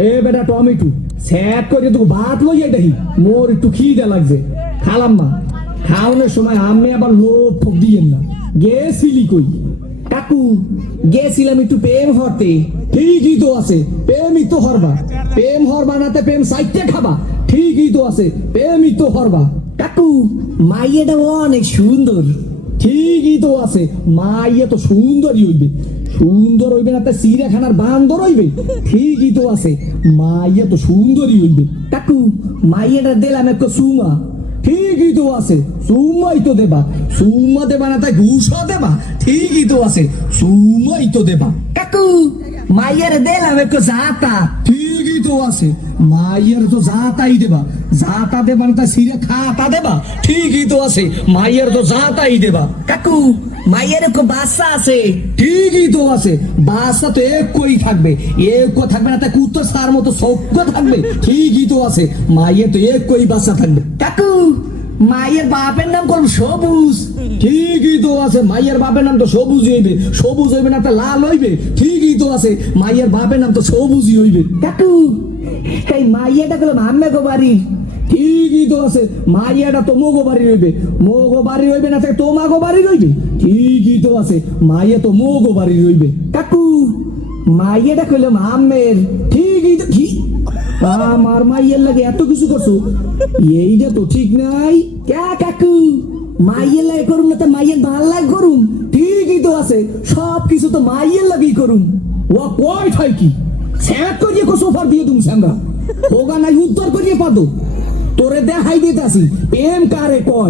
এ বেটা কই? কাকু, গেছিলাম একটু প্রেম হরতে। ঠিকই তো আছে, প্রেমই তো হরবা। প্রেম হর বানাতে প্রেম সাইটে খাবা। ঠিকই আছে, প্রেমই তো হরবা। কাকু মাইয়েটা অনেক সুন্দর। ঠিকই তো আছে, মাইয়া তো সুন্দরই হইবে। সুন্দর হইবে না তা চিড়িয়াখানার বান্দর হইবে। ঠিকই তো আছে, মাইয়া তো সুন্দরই হইবে। কাকু, মাইয়াটা দিলাম একটু সুমা। ঠিকই তো আছে, সুমাই তো দেবা। সুমা দেবা না তাই ঘুষও দেবা। ঠিকই তো আছে, সুমাই তো দেবা। কাকু মাইয়ার দিলাম একটু জাতা ঠিকই তো আছে। মাইয়ার তো জাতাই দেবা। জাতা দেবা না তাই সিরে খাতা দেবা। ঠিকই তো আছে। মাইয়ার তো জাতাই দেবা। কাকু, মাইয়ের একটু বাচ্চা আছে। ঠিকই তো আছে। বাচ্চা তো একই থাকবে। এক থাকবে না তাই কুত্তো সার মতো সভ্য থাকবে। ঠিকই তো আছে। মাইয়ের তো একই বাচ্চা থাকবে। কাকু মায়ের বাপের নাম করব সবুজ। ঠিকই তো আছে মায়ের বাপের নাম তো সবুজ হইবে। সবুজ হইবে না তো লাল হইবে? ঠিকই তো আছে মায়ের বাপের নাম তো সবুজই হইবে। কাকু এই মাইয়াটা গেল আম্মে গো বাড়ির ঠিকই তো আছে মাইয়াটা তো মোগো বাড়ি রইবে মোগো বাড়ি রইবে না তাই তোমাগো বাড়ি রইবে ঠিকই তো আছে মাইয়া তো মোগো বাড়ি রইবে কাকু মাইয়াটা কইলাম আম্মের ঠিকই তো কি আমার মাইয়ের লাগে এত কিছু করছ? এইটা তো ঠিক নাই। ক্যা কাকু? মাইয়ের লাগে করুম না তো মাইয়ের ভালো লাগে করুম? ঠিকই তো আছে, সব কিছু তো মাইয়ের লাগেই করুম। ও কয় ঠাই কি? স্যাক করিয়ে কো সোফার দিয়ে তুমি স্যাংরা ওগা নাই উত্তর করিয়ে পাদো তোরে দেখাই দিতে আসি প্রেম কারে কয়?